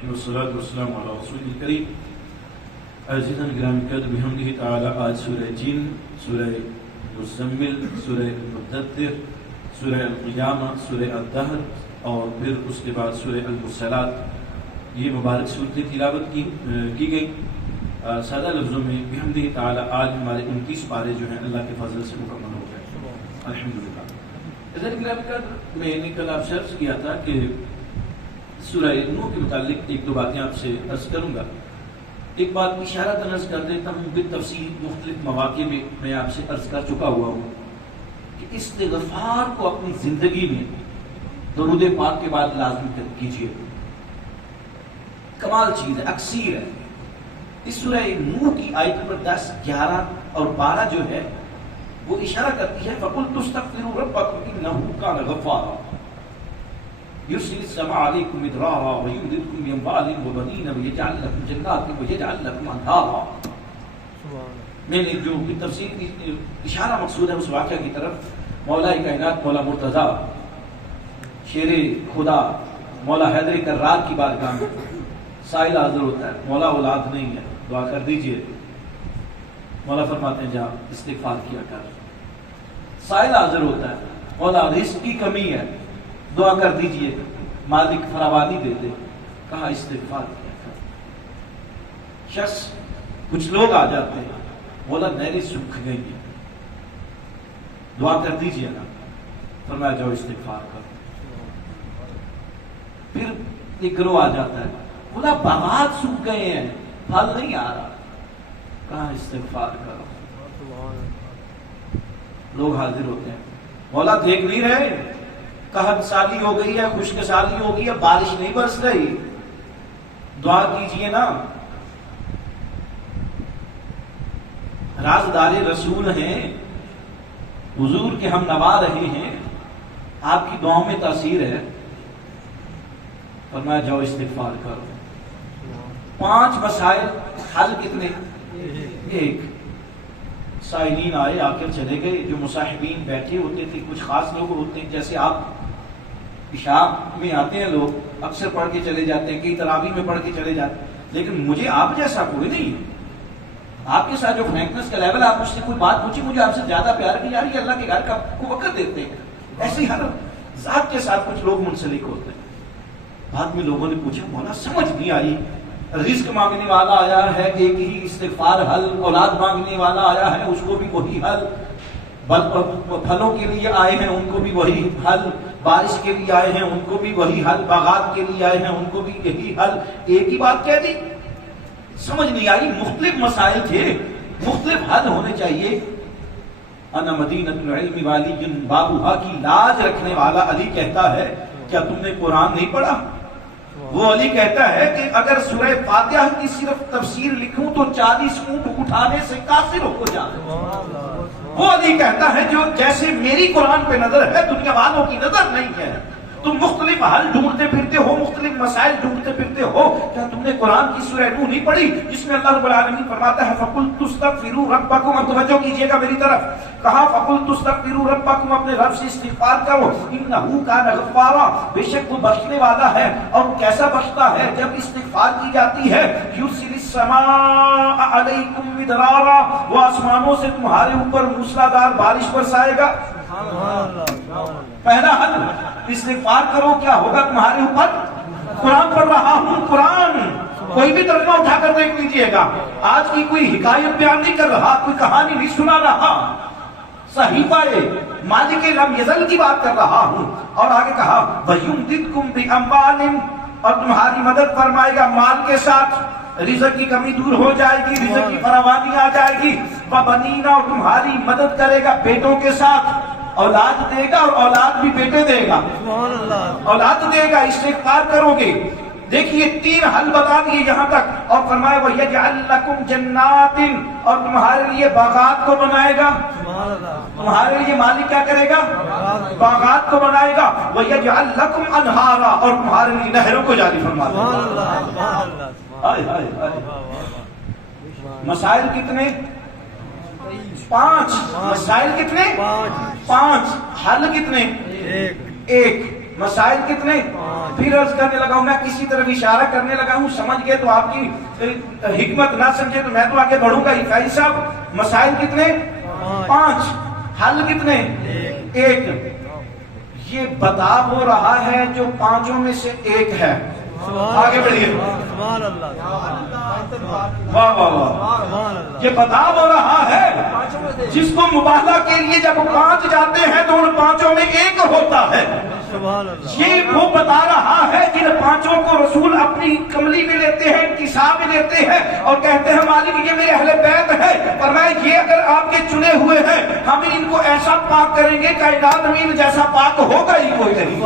والصلاة والسلام على رسول الكريم عزیزان گرامی قدر بحمدہ تعالی آج سورہ جن، سورہ مزمل، سورہ المدثر، سورہ القیامہ، سورہ الدہر اور پھر اس کے بعد سورہ المرسلات یہ مبارک صورتیں تلاوت کی گئی۔ سادہ لفظوں میں بحمدہ تعالی آج ہمارے 29 پارے جو ہیں اللہ کے فضل سے مکمل ہو گئے الحمدللہ۔ عزیزان گرامی قدر میں نے کل آپ سے عرض کیا تھا کہ سورہ نوح کے متعلق ایک دو باتیں آپ سے عرض کروں گا۔ ایک بات اشارہ عرض کر دیتا ہوں، بالتفصیل مختلف مواقع میں آپ سے عرض کر چکا ہوا ہوں کہ استغفار کو اپنی زندگی میں درود پاک کے بعد لازم کیجیے۔ کمال چیز ہے، اکثیر ہے۔ اس سورہ نوح کی آیت نمبر 10، 11 اور 12 جو ہے وہ اشارہ کرتی ہے فَقُلْتُ اسْتَغْفِرُوا رَبَّكُمْ إِنَّهُ كَانَ غَفَّارًا يرسل السماء عليكم مدرارا ويمددكم بأموال وبنين ويجعل لكم جنات ويجعل لكم أنهارا۔ میں نے جو تفسیر اشارہ مقصود ہے اس واقعہ کی طرف، مولا کائنات مولا مرتضی شیر خدا مولا حیدر کرار کی بارگاہ میں سائل حاضر ہوتا ہے، مولا اولاد نہیں ہے دعا کر دیجئے۔ مولا فرماتے ہیں جا استغفار کیا کر۔ سائل حاضر ہوتا ہے، مولا رزق کی کمی ہے دعا کر دیجئے، مالک فراوانی دے دے۔ کہا استغفار کیا کر۔ شخص کچھ لوگ آ جاتے ہیں، بولا نہریں سوکھ گئی ہیں دعا کر دیجئے نا، فرمایا جاؤ استغفار کرو۔ پھر ایک گروہ آ جاتا ہے، بولا باغات سوکھ گئے ہیں پھل نہیں آ رہا، کہا استغفار کرو۔ لوگ حاضر ہوتے ہیں، مولا دیکھ نہیں رہے قحط سالی ہو گئی ہے، خشک سالی ہو گئی ہے، بارش نہیں برس رہی، دعا کیجئے نا۔ رازدار رسول ہیں، حضور کے ہم نوا رہے ہیں، آپ کی دعاؤں میں تاثیر ہے، فرمایا جاؤ استغفار کرو۔ 5 مسائل حل کتنے؟ ایک۔ سائلین آئے آ کر چلے گئے، جو مصاحبین بیٹھے ہوتے تھے، کچھ خاص لوگ ہوتے ہیں، جیسے آپ عشاء میں آتے ہیں لوگ اکثر پڑھ کے چلے جاتے ہیں، کئی تراویح میں پڑھ کے چلے جاتے ہیں، لیکن مجھے آپ جیسا کوئی نہیں ہے۔ آپ کے ساتھ جو فرینکنس کا لیول، آپ مجھ سے کوئی بات پوچھی، مجھے آپ سے زیادہ پیار کی جا رہی ہے، اللہ کے گھر کا کو وقت دیتے ہیں۔ ایسے ہر ذات کے ساتھ کچھ لوگ منسلک ہوتے ہیں۔ بعد میں لوگوں نے پوچھا مولا سمجھ نہیں آئی، رزق مانگنے والا آیا ہے ایک ہی استغفار حل، اولاد مانگنے والا آیا ہے اس کو بھی وہی حل، پھلوں کے لیے آئے ہیں ان کو بھی وہی حل، بارش کے لیے آئے ہیں ان کو بھی وہی حل، باغات کے لیے آئے ہیں ان کو بھی یہی حل، ایک ہی بات کہہ دی؟ سمجھ نہیں آئی، مختلف مسائل تھے، مختلف حل ہونے چاہیے۔ انا مدینۃ العلم والی جن بابوہا کی لاج رکھنے والا علی کہتا ہے کیا تم نے قرآن نہیں پڑھا؟ وہ علی کہتا ہے کہ اگر سورہ فاتحہ کی صرف تفسیر لکھوں تو 40 اونٹ اٹھانے سے قاصر ہو جاؤں۔ وہ علی کہتا ہے جو جیسے میری قرآن پہ نظر ہے دنیا والوں کی نظر نہیں ہے۔ تم مختلف حل ڈھونڈتے پھرتے ہو، مختلف مسائل ڈھونڈتے پھرتے ہو، کیا تم نے قرآن کی سورہ نوح نہیں پڑھی جس میں اللہ رب العالمین فرماتا ہے فَقُلْتُ اسْتَغْفِرُوا رَبَّكُمْ؟ اب توجہ کیجئے گا میری طرف، کہا فَقُلْتُ اسْتَغْفِرُوا رَبَّكُمْ، اپنے رب سے استغفار کرو، إِنَّهُ كَانَ غَفَّارًا، بے شک وہ بخشنے والا ہے۔ اور کیسا بخشتا ہے؟ جب استغفار کی جاتی ہے يُرْسِلِ السَّمَاءَ عَلَيْكُمْ مِدْرَارًا، وہ آسمانوں سے تمہارے اوپر موسلادھار بارش برسائے گا۔ پہلا حل استغفار کرو، کیا ہوگا تمہارے اوپر؟ قرآن پڑھ رہا ہوں، قرآن کوئی بھی ترجمہ اٹھا کر دیکھ لیجئے گا، آج کی کوئی حکایت بیان نہیں کر رہا، کوئی کہانی نہیں سنا رہا، صحیفہ مالک لم یزل کی بات کر رہا ہوں۔ اور آگے کہا وَيُمْدِدْكُمْ بِأَمْوَالٍ، اور تمہاری مدد فرمائے گا مال کے ساتھ، رزق کی کمی دور ہو جائے گی، رزق کی فراوانی آ جائے گی، وَبَنِينَ، اور تمہاری مدد کرے گا بیٹوں کے ساتھ، اولاد دے گا اور اولاد بھی بیٹے دے گا، اولاد دے گا، استغفار کرو گے۔ دیکھیے 3 حل بتا دیے یہاں تک، اور فرمایا وَيَجْعَلْ لَكُمْ جَنَّاتٍ، اور تمہارے لیے باغات کو بنائے گا۔ تمہارے لیے مالک کیا کرے گا؟ باغات کو بنائے گا۔ وَيَجْعَلْ لَكُمْ أَنْهَارًا، اور تمہارے لیے نہروں کو جاری فرما دے گا۔ مسائل کتنے؟ 5۔ مسائل کتنے؟ 5۔ حل کتنے؟ ایک۔ مسائل کتنے؟ پھر عرض کرنے لگا ہوں، میں کسی طرف اشارہ کرنے لگا ہوں، سمجھ گئے تو آپ کی حکمت، نہ سمجھے تو میں تو آگے بڑھوں گا ہی۔ قاضی صاحب مسائل کتنے؟ 5، حل کتنے؟ 1۔ یہ بتا وہ رہا ہے جو 5 میں سے 1 ہے۔ آگے بڑھیے، سبحان اللہ، واہ واہ واہ۔ یہ بتا وہ رہا ہے جس کو مباہلہ کے لیے جب 5 جاتے ہیں تو ان 5 میں 1 ہوتا ہے۔ سبحان اللہ، یہ وہ بتا رہا ہے جن 5 کو رسول اپنی کملی میں لیتے ہیں، انتساب میں لیتے ہیں اور کہتے ہیں مالک یہ میرے اہل بیت ہے، فرمایا یہ اگر آپ کے چنے ہوئے ہیں ہم ان کو ایسا پاک کریں گے کائنات میں ان جیسا پاک ہوگا ہی کوئی نہیں۔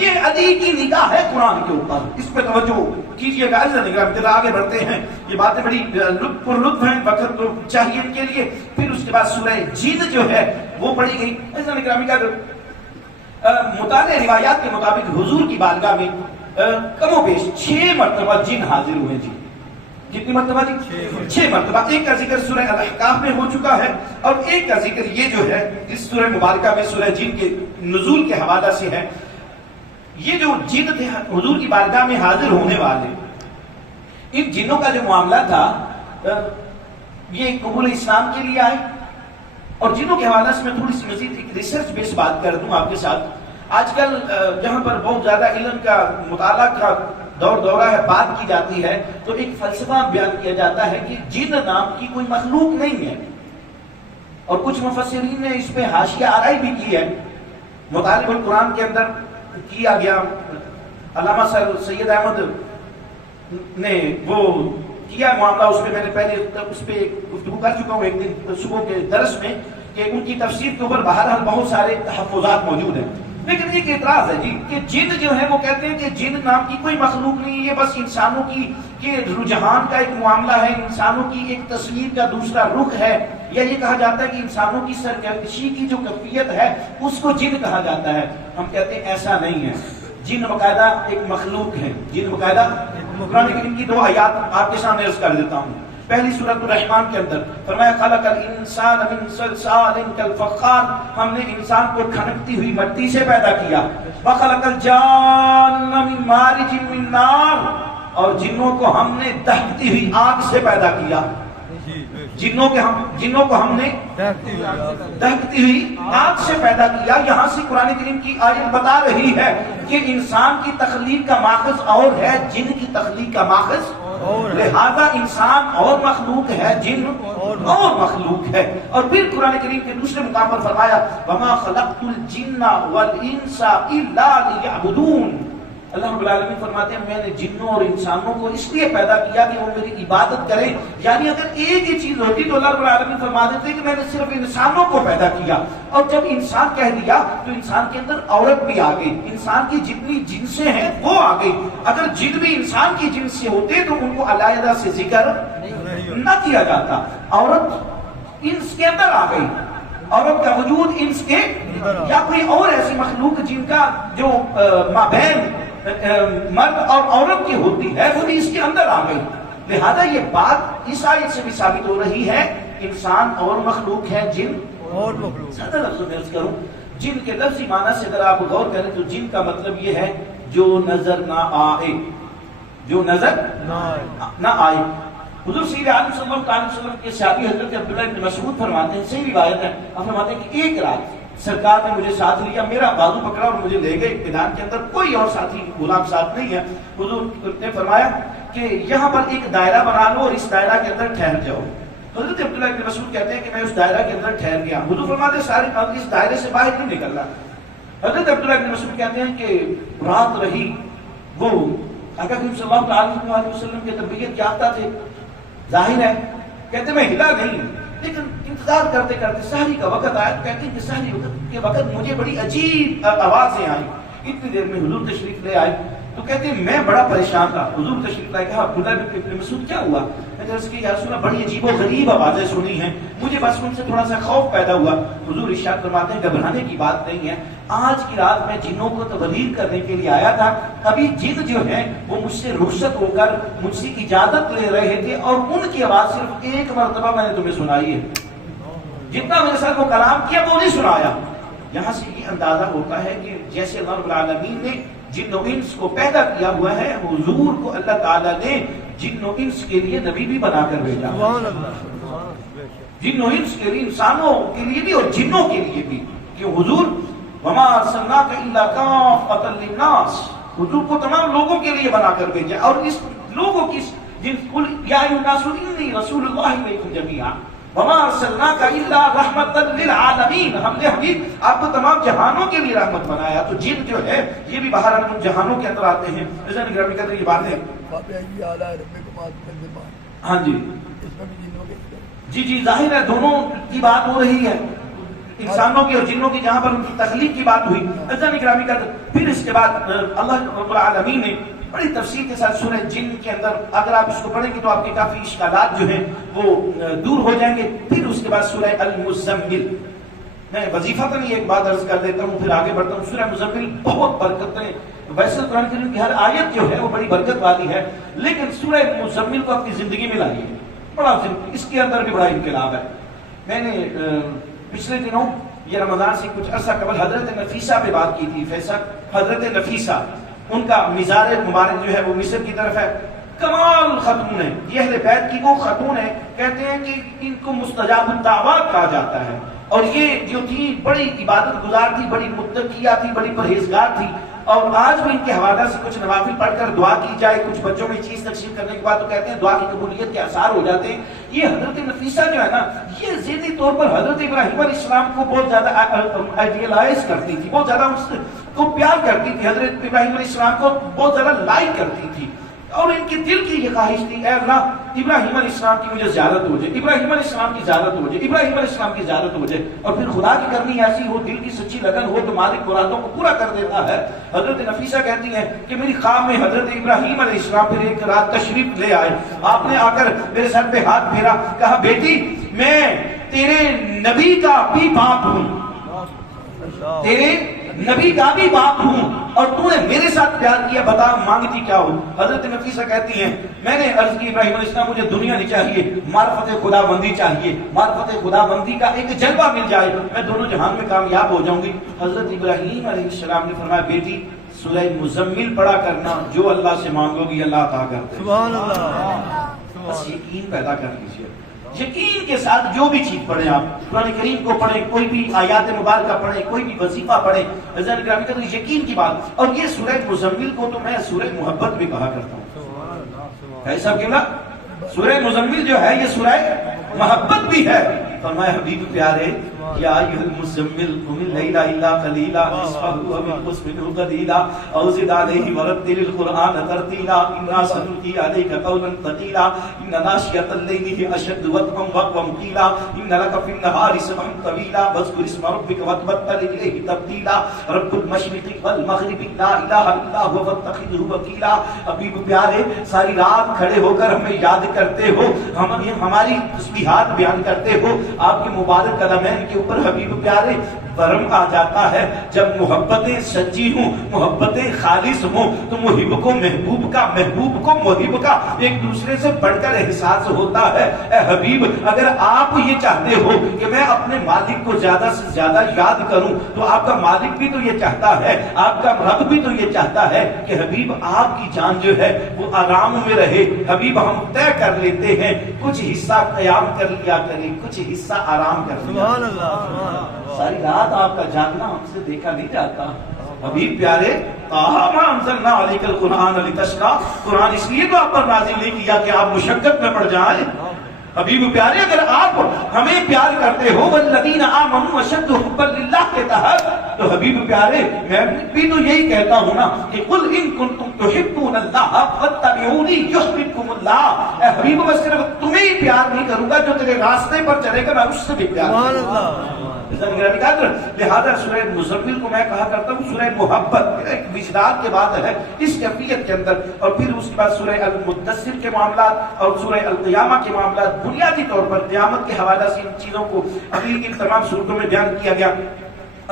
یہ علی کی نگاہ ہے قرآن کے اوپر، اس پہ توجہ کیجئے گا۔ نگرامی آگے بڑھتے ہیں، یہ باتیں بڑی لطف ہیں، وقت تو چاہیے ان کے لیے۔ پھر اس کے بعد سورہ جن جو ہے وہ پڑھی گئی۔ نگرامی کا مطالعہ روایات کے مطابق حضور کی بارگاہ میں کم و بیش 6 مرتبہ جن حاضر ہوئے جی۔ کتنی مرتبہ جی؟ 6 مرتبہ۔ ایک کا ذکر سورہ الاحقاف میں ہو چکا ہے اور ایک کا ذکر یہ جو ہے اس سورہ مبارکہ میں سورہ جن کے نزول کے حوالہ سے ہے۔ یہ جو جن تھے حضور کی بارگاہ میں حاضر ہونے والے، ان جنوں کا جو معاملہ تھا یہ قبول اسلام کے لیے آئے۔ اور جنوں کے حوالے سے میں تھوڑی سی مزید ایک ریسرچ بیس بات کر دوں آپ کے ساتھ۔ آج کل جہاں پر بہت زیادہ علم کا مطالعہ کا دورہ ہے، بات کی جاتی ہے، تو ایک فلسفہ بیان کیا جاتا ہے کہ جن نام کی کوئی مخلوق نہیں ہے، اور کچھ مفسرین نے اس پہ حاشیہ آرائی بھی کی ہے۔ مطالب القرآن کے اندر کیا گیا، علامہ سر سید احمد نے وہ کیا معاملہ، اس پہ میں نے پہلے اس پہ گفتگو کر چکا ہوں ایک دن صبح کے درس میں، کہ ان کی تفسیر کے اوپر بہرحال بہت سارے تحفظات موجود ہیں، لیکن ایک اعتراض ہے جی کہ جن جو ہے وہ کہتے ہیں کہ جن نام کی کوئی مخلوق نہیں، یہ بس انسانوں کی کے رجحان کا ایک معاملہ ہے، انسانوں کی ایک تصویر کا دوسرا رخ ہے، یا یہ کہا جاتا ہے کہ انسانوں کی سرکشی کی جو کیفیت ہے اس کو جن کہا جاتا ہے۔ ہم کہتے ہیں ایسا نہیں ہے، جن باقاعدہ ایک مخلوق ہے، جن باقاعدہ۔ قرآن کریم کی 2 آیات آپ کے سامنے عرض کر دیتا ہوں۔ پہلی سورۃ الرحمن کے اندر فرمایا خلق الانسان من صلصال کالفخار، ہم نے انسان کو کھنکتی ہوئی مٹی سے پیدا کیا۔ وخلق الجان من مارج من نار، اور جنوں کو ہم نے دہکتی ہوئی آگ سے پیدا کیا۔ جنوں کو ہم نے دہکتی ہوئی آگ سے پیدا کیا۔ یہاں سے قرآن کریم کی آیت بتا رہی ہے کہ انسان کی تخلیق کا ماخذ اور ہے، جن کی تخلیق کا ماخذ، لہذا انسان اور مخلوق ہے، جن اور مخلوق ہے۔ اور پھر قرآن کریم کے دوسرے مقام پر فرمایا وَمَا خَلَقْتُ الْجِنَّ وَالْإِنسَ إِلَّا لِيَعْبُدُونَ۔ اللہ رب العالمین فرماتے ہیں میں نے جنوں اور انسانوں کو اس لیے پیدا کیا کہ وہ میری عبادت کریں۔ یعنی اگر ایک ہی چیز ہوتی تو اللہ رب العالمین فرما دیتے کہ میں نے صرف انسانوں کو پیدا کیا، اور جب انسان کہہ دیا تو انسان کے اندر عورت بھی آ گئی، انسان کی جتنی جنسیں ہیں وہ آ گئی۔ اگر جن بھی انسان کی جنس سے ہوتے تو ان کو علیحدہ سے ذکر نہ کیا جاتا۔ عورت انس کے اندر آ گئی، عورت کا وجود انس کے یا کوئی اور ایسی مخلوق جن کا جو مابین مرد اور عورت کی ہوتی ہے وہ بھی اس کے اندر آ گئی۔ لہذا یہ بات اس آیت سے بھی ثابت ہو رہی ہے انسان اور مخلوق ہے، جن اور مخلوق۔ سادہ لفظوں میں عرض کروں، جن کے لفظی معنی سے اگر آپ غور کریں تو جن کا مطلب یہ ہے جو نظر نہ آئے، جو نظر نہ آئے۔ حضور صلی اللہ علیہ وسلم کے صحابی حضرت عبداللہ بن مسعود فرماتے ہیں، صحیح روایت ہے، آپ فرماتے ہیں کہ ایک رات سرکار نے مجھے ساتھ لیا، میرا بازو پکڑا اور مجھے لے گئے میدان کے اندر، کوئی اور ساتھی غلام ساتھ نہیں ہے۔ حضور نے فرمایا کہ یہاں پر ایک دائرہ بنا لو اور اس دائرہ کے اندر ٹھہر جاؤ۔ حضرت عبداللہ بن مسعود کہتے ہیں کہ میں اس دائرہ کے اندر ٹھہر گیا۔ حضور فرماتے ہیں سارے اس دائرے سے باہر نہیں نکلنا۔ حضرت عبداللہ بن مسعود کہتے ہیں کہ رات رہی، وہ آقا کریم صلی اللہ علیہ وسلم کے تربیت یافتہ تھے، ظاہر ہے، کہتے میں ہلا نہیں، لیکن انتظار کرتے کرتے سحری کا وقت آیا، کہتے ہیں کہ سحری کے وقت مجھے بڑی عجیب آوازیں آئیں۔ اتنی دیر میں حضور تشریف لے آئے، تو کہتے ہیں میں بڑا پریشان تھا. حضور تشریف لائے, کہا عبداللہ بن مسعود کیا ہوا؟ میں نے عرض کی یا رسول اللہ بڑی عجیب و غریب آوازیں سنی ہیں, مجھے بس ان سے تھوڑا سا خوف پیدا ہوا. حضور ارشاد فرماتے ہیں گھبرانے کی بات نہیں ہے, آج کی رات میں جنوں کو تبلیغ کرنے کے لیے آیا تھا, ابھی جن جو ہیں وہ مجھ سے رخصت ہو کر مجھ سے اجازت لے رہے تھے اور ان کی آواز صرف ایک مرتبہ میں نے تمہیں سنائی ہے, جتنا میرے ساتھ وہ کلام کیا وہ نہیں سنایا. یہاں سے یہ اندازہ ہوتا ہے کہ جیسے اللہ رب العالمین نے جن و انس کو پیدا کیا ہوا ہے, حضور کو اللہ تعالیٰ نے جن و انس کے لیے نبی بھی بنا کر بھیجا. جن و انس کے لیے, انسانوں کے لیے بھی اور جنوں کے لیے بھی, کہ حضور وما ارسلناک الا کافۃ للناس, حضور کو تمام لوگوں کے لیے بنا کر بھیجا. اور اس لوگوں کی جن قل یا ایھا الناس انی رسول اللہ الیکم جمیعا وما ارسلناک الا رحمۃ للعالمین, ہم نے حبیب آپ کو تمام جہانوں کے لیے رحمت بنایا. تو جن جو ہے یہ بھی باہر ان جہانوں کے اندر آتے ہیں. عزیزان گرامی قدر یہ بات ہے. ہاں جی جی ظاہر ہے دونوں کی بات ہو رہی ہے, انسانوں کی اور جنوں کی, جہاں پر ان کی تخلیق کی بات ہوئی. عزیزان گرامی قدر پھر اس کے بعد اللہ رب العالمین نے بڑی تفصیل کے ساتھ سورہ جن کے اندر اگر آپ اس کو پڑھیں گے تو آپ کے کافی اشکالات جو ہیں وہ دور ہو جائیں گے. پھر اس کے بعد سورہ المزمل, میں وظیفۃً ایک بات عرض کر دیتا ہوں پھر آگے بڑھتا ہوں. سورہ مزمل بہت برکتیں, ویسے قرآن کریم کی ہر آیت جو ہے وہ بڑی برکت والی ہے, لیکن سورہ مزمل کو اپنی زندگی میں لائیے, بڑا اس کے اندر بھی بڑا انقلاب ہے. میں نے پچھلے دنوں یہ رمضان سے کچھ عرصہ قبل حضرت نفیسہ پہ بات کی تھی. حضرت نفیسہ, ان کا مزار مبارک جو ہے وہ مصر کی طرف ہے. کمال خاتون ہے, یہ اہل بیت کی وہ خاتون ہے, کہتے ہیں کہ ان کو مستجاب الدعوات کہا جاتا ہے. اور یہ جو تھی بڑی عبادت گزار تھی, بڑی متقیہ تھی, بڑی پرہیزگار تھی. اور آج بھی ان کے حوالہ سے کچھ نوافل پڑھ کر دعا کی جائے کچھ بچوں میں چیز تقسیم کرنے کے بعد تو کہتے ہیں دعا کی قبولیت کے آثار ہو جاتے ہیں. یہ حضرت نفیسہ جو ہے نا, یہ ذہنی طور پر حضرت ابراہیم علیہ السلام کو بہت زیادہ آئیڈیلائز کرتی تھی, بہت زیادہ اس کو پیار کرتی تھی, حضرت ابراہیم علیہ السلام کو بہت زیادہ لائک کرتی تھی. اور ان کی دل کی یہ خواہش تھی, اے اللہ ابراہیم علیہ السلام کی مجھے زیارت ہو جائے, ابراہیم علیہ السلام کی زیارت ہو جائے, ابراہیم علیہ السلام کی زیارت ہو جائے. اور پھر خدا کی کرنی ایسی ہو, دل کی سچی لگن ہو تو مالک مرادوں کو پورا کر دیتا ہے. حضرت نفیسہ کہتی ہیں کہ میری خواب میں حضرت ابراہیم علیہ السلام پھر ایک رات تشریف لے آئے. آپ نے آ کر میرے سر پہ ہاتھ پھیرا, کہا بیٹی میں تیرے نبی کا بھی باپ ہوں, تیرے نبی کا بھی باپ ہوں, اور تو نے میرے ساتھ پیار کیا, بتا مانگتی کیا ہو؟ حضرت نفیسہ کہتی ہیں میں نے عرض کی ابراہیم علیہ السلام مجھے دنیا نہیں چاہیے, معرفت خدا بندی چاہیے, معرفت خدا بندی کا ایک جلوہ مل جائے, میں دونوں جہان میں کامیاب ہو جاؤں گی. حضرت ابراہیم علیہ السلام نے فرمایا بیٹی سورہ مزمل پڑھا کرنا, جو اللہ سے مانگو گی اللہ عطا کرتے. سبحان اللہ. بس یقین پیدا کر لیجیے, یقین کے ساتھ جو بھی چیز پڑھیں, آپ قرآن کریم کو پڑھیں, کوئی بھی آیات مبارکہ پڑھیں, کوئی بھی وظیفہ پڑھیں, عزیزان گرامی کا تو یقین کی بات. اور یہ سورہ مزمل کو تو میں سورہ محبت بھی کہا کرتا ہوں. ایسا کیوں نہ, سورہ مزمل جو ہے یہ سورہ محبت بھی ہے. فرمایا حبیب پیارے یا ایھا المزمل قم اللیل الا قلیلا نصفہ او انقص منہ قلیلا او زد علیہ ورتل القرآن ترتیلا انا سنلقی علیک قولا ثقیلا ان ناشئۃ اللیل ہی اشد وطئا وقوا قیلا ان لک فی النہار سبحا طویلا واذکر اسم ربک وتبتل الیہ تبتیلا رب المشرق والمغرب لا الہ الا هو فاتخذہ وکیلا. حبیب پیارے ساری رات کھڑے ہو کر ہمیں یاد کرتے ہو, ہماری تسبیحات بیان کرتے ہو, آپ کے مبارک قدمین کے اوپر حبیب پیارے برم آ جاتا ہے. جب محبتیں سچی ہوں, محبتیں خالص ہوں, تو محب کو محبوب کا, محبوب کو محب کا ایک دوسرے سے بڑھ کر احساس ہوتا ہے. اے حبیب اگر آپ یہ چاہتے ہو کہ میں اپنے مالک کو زیادہ سے زیادہ یاد کروں, تو آپ کا مالک بھی تو یہ چاہتا ہے, آپ کا رب بھی تو یہ چاہتا ہے کہ حبیب آپ کی جان جو ہے وہ آرام میں رہے. حبیب ہم طے کر لیتے ہیں کچھ حصہ قیام کر لیا کرے, کچھ حصہ آرام کر لیا. سبحان اللہ. ساری رات آپ کا جاگنا ہم سے دیکھا نہیں جاتا. حبیب پیارے ما انزلنا علیک القرآن لتشقی, قرآن اس لیے تو آپ پر نازل نہیں کیا کہ آپ مشقت میں پڑ جائیں. حبیب پیارے اگر آپ ہمیں پیار کرتے ہو والذین آمنوا اشد حبا للہ کے تحت, تو حبیب حبیب پیارے میں بھی تو یہی کہتا ہوں نا کہ قل ان کنتم تحبون اللہ فاتبعونی یحببکم اللہ، اے حبیب میں صرف تمہیں ہی پیار نہیں کروں گا، جو تیرے راستے پر چلے گا میں اس سے بھی پیار سبحان کروں گا۔ اللہ، لہذا سورہ مزمل کو میں کہا کرتا ہوں سورہ محبت، ایک وجدان کے بعد ہے اس کیفیت کے اندر، اور پھر اس کے بعد سورہ المدثر کے معاملات اور سورہ القیامہ کے معاملات بنیادی طور پر قیامت کے حوالہ سے ان چیزوں کو ابھی ان تمام صورتوں میں بیان کیا گیا۔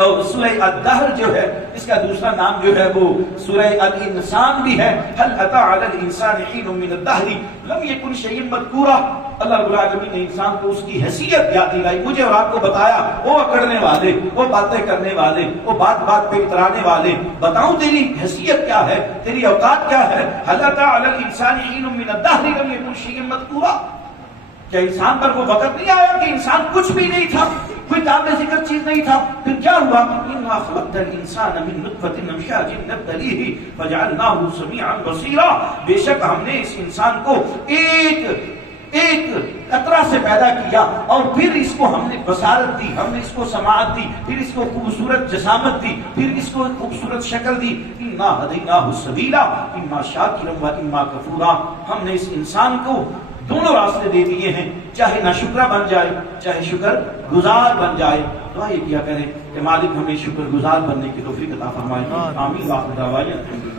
اور سورہ الدہر جو ہے اس کا دوسرا نام جو ہے وہ سورہ الانسان بھی ہے، هل اتى على الانسان حين من الدهر لم يكن شيئا مذكورا، اللہ رب العالمین نے انسان کو اس کی حیثیت یاد دلائی، مجھے اور آپ کو بتایا وہ اکڑنے والے، وہ باتیں کرنے والے، وہ بات بات پہ اترانے والے، بتاؤں تیری حیثیت کیا ہے، تیری اوقات کیا ہے، هل اتى على الانسان حين من الدهر لم يكن شيئا مذكورا، کیا انسان پر وہ وقت نہیں آیا کہ انسان کچھ بھی نہیں تھا، کوئی قابل ذکر چیز نہیں تھا، پھر کیا ہوا؟ اِنَّا خَلَقْنَا الْإِنسَانَ مِن نُطْفَةٍ أَمْشَاجٍ نَبْتَلِيهِ فَجَعَلْنَاهُ سَمِيعًا بَصِيرًا، بے شک ہم نے اس انسان کو ایک قطرہ سے پیدا کیا اور پھر اس کو ہم نے بصارت دی، ہم نے اس کو سماعت دی، پھر اس کو خوبصورت جسامت دی، پھر اس کو خوبصورت شکل دی، اِنَّا هَدَيْنَاهُ السَّبِيلَ إِمَّا شَاكِرًا وَإِمَّا كَفُورًا، ہم نے اس انسان کو دونوں راستے دے دیے ہیں، چاہے ناشکرا بن جائے چاہے شکر گزار بن جائے۔ دعا یہ کیا کریں کہ مالک ہمیں شکر گزار بننے کی توفیق عطا فرمائے، آمین۔